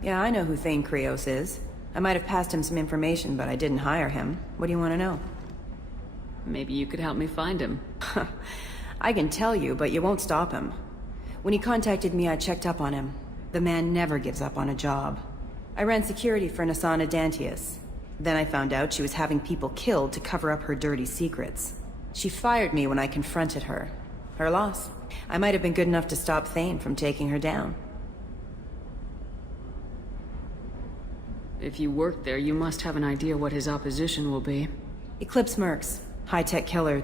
Yeah, I know who Thane Krios is. I might have passed him some information, but I didn't hire him. What do you want to know? Maybe you could help me find him. I can tell you, but you won't stop him. When he contacted me, I checked up on him. The man never gives up on a job. I ran security for Nasana Dantius. Then I found out she was having people killed to cover up her dirty secrets. She fired me when I confronted her. Her loss. I might have been good enough to stop Thane from taking her down. If you work there, you must have an idea what his opposition will be. Eclipse mercs. High-tech killer.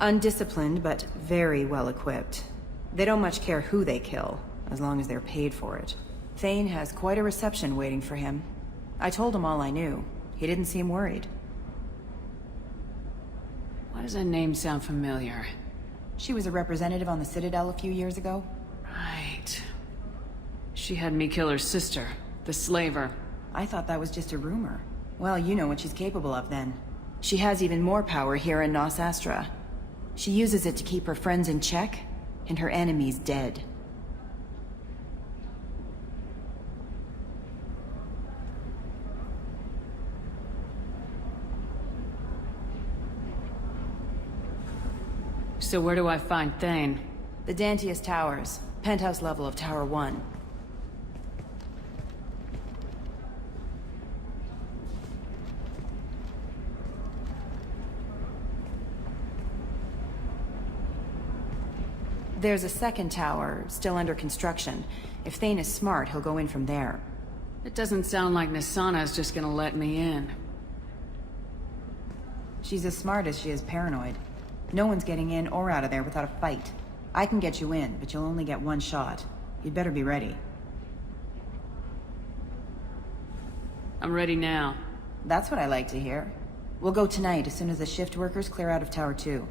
Undisciplined, but very well equipped. They don't much care who they kill, as long as they're paid for it. Thane has quite a reception waiting for him. I told him all I knew. He didn't seem worried. Why does that name sound familiar? She was a representative on the Citadel a few years ago. Right. She had me kill her sister, the slaver. I thought that was just a rumor. Well, you know what she's capable of then. She has even more power here in Nos Astra. She uses it to keep her friends in check, and her enemies dead. So where do I find Thane? The Dantius Towers. Penthouse level of Tower 1. There's a second tower, still under construction. If Thane is smart, he'll go in from there. It doesn't sound like Nasana's just gonna let me in. She's as smart as she is paranoid. No one's getting in or out of there without a fight. I can get you in, but you'll only get one shot. You'd better be ready. I'm ready now. That's what I like to hear. We'll go tonight as soon as the shift workers clear out of Tower 2.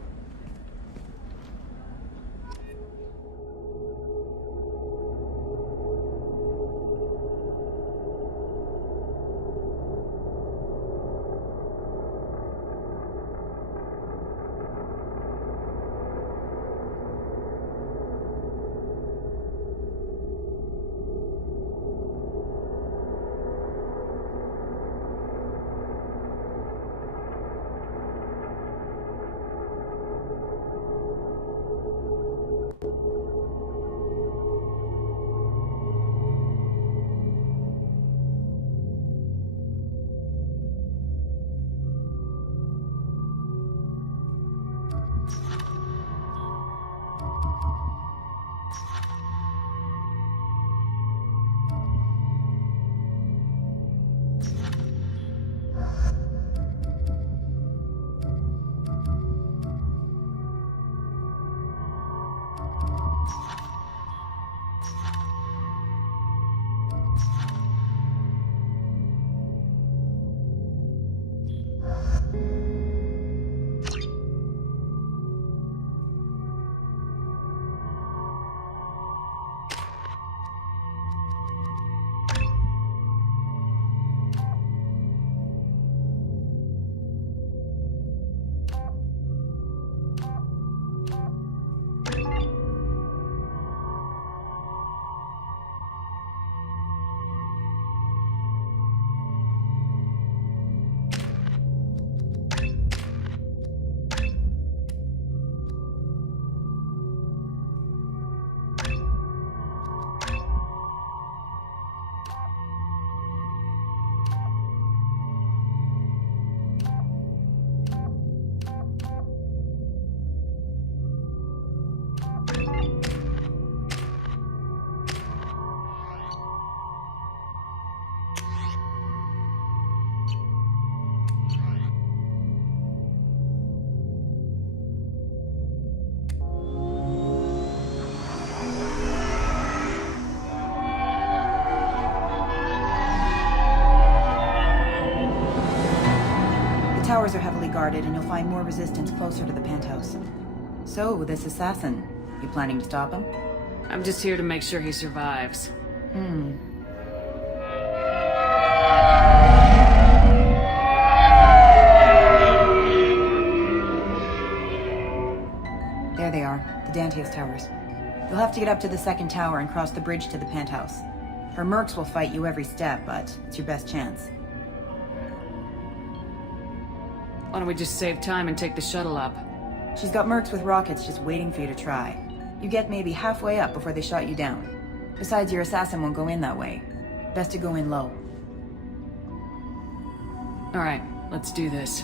guarded, and you'll find more resistance closer to the penthouse. So, this assassin, you planning to stop him? I'm just here to make sure he survives. There they are, the Dantius towers. You'll have to get up to the second tower and cross the bridge to the penthouse. Her mercs will fight you every step, but it's your best chance. Why don't we just save time and take the shuttle up? She's got mercs with rockets just waiting for you to try. You get maybe halfway up before they shot you down. Besides, your assassin won't go in that way. Best to go in low. Alright, let's do this.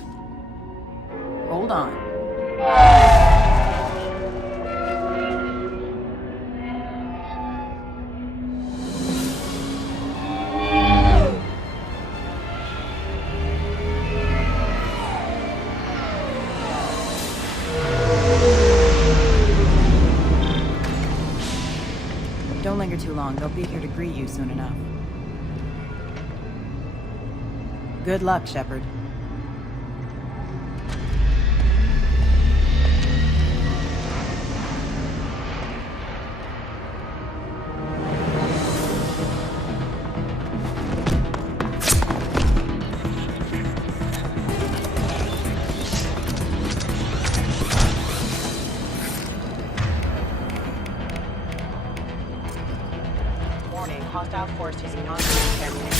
Hold on. Don't linger too long. They'll be here to greet you soon enough. Good luck, Shepard. Hostile forces non-combat terminated.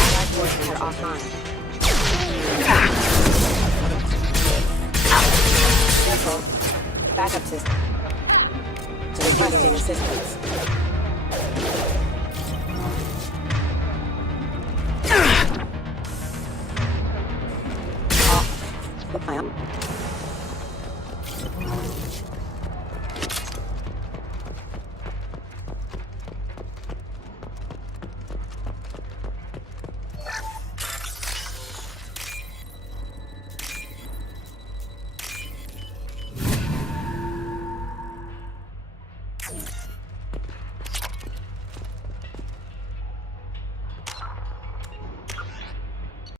Allied forces are offline. Careful. Backup system. Requesting assistance.